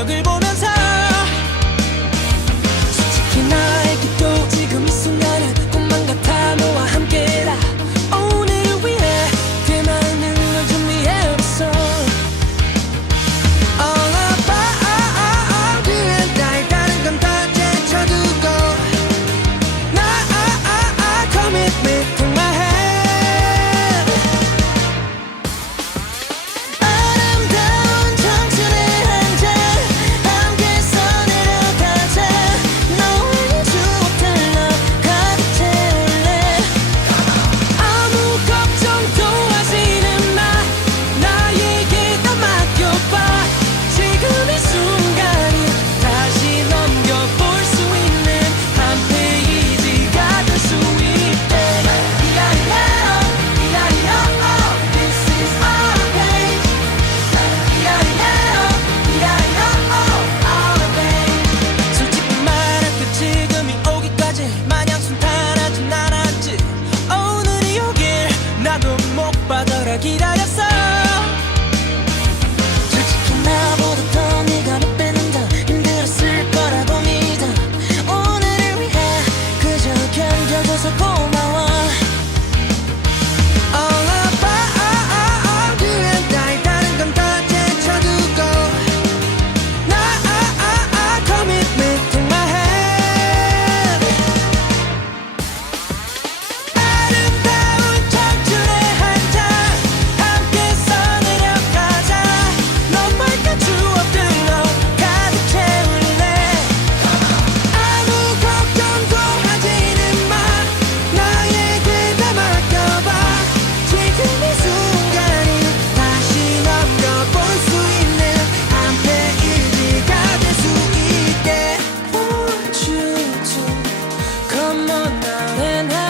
기억을 보 kira kira and out.